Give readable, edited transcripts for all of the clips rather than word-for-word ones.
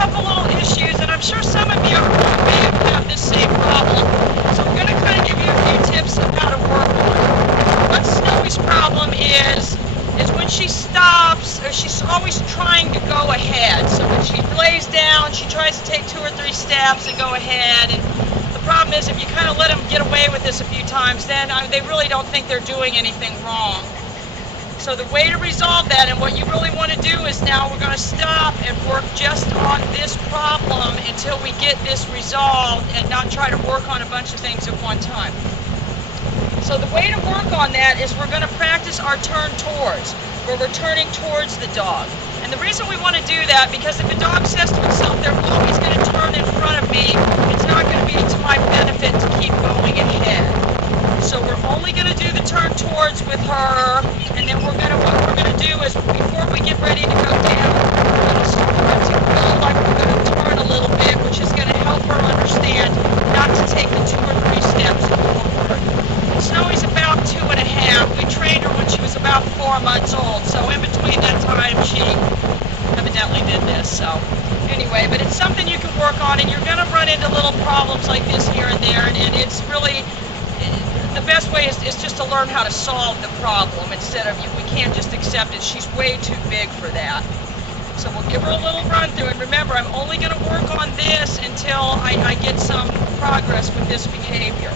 couple little issues, and I'm sure some of you may have this same problem. So I'm going to kind of give you a few tips on how to work on it. What Snowy's problem is when she stops, or she's always trying to go ahead. So when she lays down, she tries to take 2 or 3 steps and go ahead. And the problem is, if you kind of let them get away with this a few times, then they really don't think they're doing anything wrong. So the way to resolve that, and what you really want to do, is now we're going to stop and work just on this problem until we get this resolved, and not try to work on a bunch of things at one time. So the way to work on that is we're going to practice our turn towards, where we're turning towards the dog. And the reason we want to do that, because if a dog says to itself, they're always going to turn in front of me, it's not going to be to my benefit to keep going ahead. So we're only going to do the turn towards with her, and then what we're going to do is, before we get ready to go down, we're going to start to feel like we're going to turn a little bit, which is going to help her understand not to take the 2 or 3 steps forward. Snowy's about 2 and a half. We trained her when she was about 4 months old, so in between that time she evidently did this. So anyway, but it's something you can work on, and you're going to run into little problems like this here and there, and it's really, the best way is just to learn how to solve the problem instead of, we can't just accept it. She's way too big for that. So we'll give her a little run through, and remember, I'm only going to work on this until I get some progress with this behavior.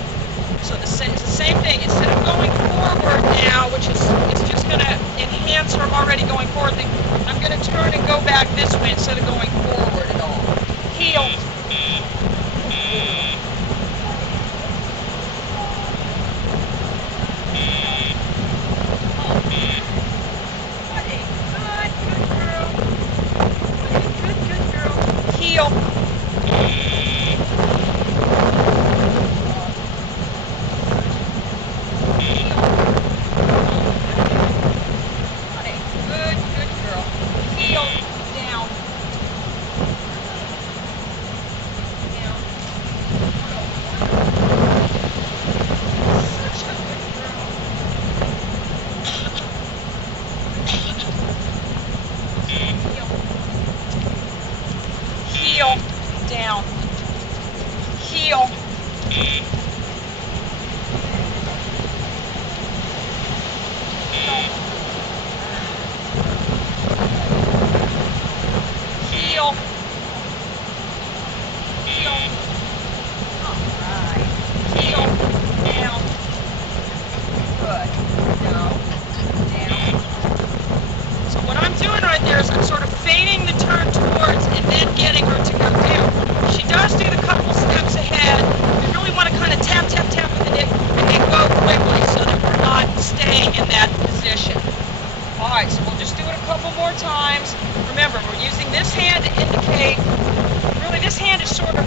So it's the same thing. Instead of going forward now, which is, it's just going to enhance her already going forward thing, I'm going to turn and go back this way instead of going forward at all. Heel. What a good girl. What a good girl. Heel. Heel, down, heel, heel, heel, alright, heel, down, good, down. So what I'm doing right there is I'm sort of feigning the turn towards and then getting her to go down. She does do the couple steps ahead. We really want to kind of tap, tap, tap with the neck and then go quickly so that we're not staying in that position. Alright, so we'll just do it a couple more times. Remember, we're using this hand to indicate, really this hand is sort of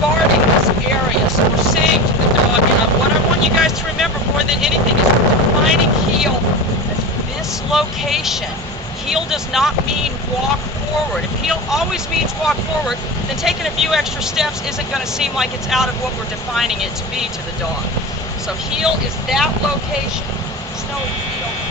guarding this area. So we're saying to the dog, what I want you guys to remember more than anything is we're defining heel as this location. Heel does not mean walk forward. If heel always means walk forward, then taking a few extra steps isn't going to seem like it's out of what we're defining it to be to the dog. So heel is that location. Snowy, heel.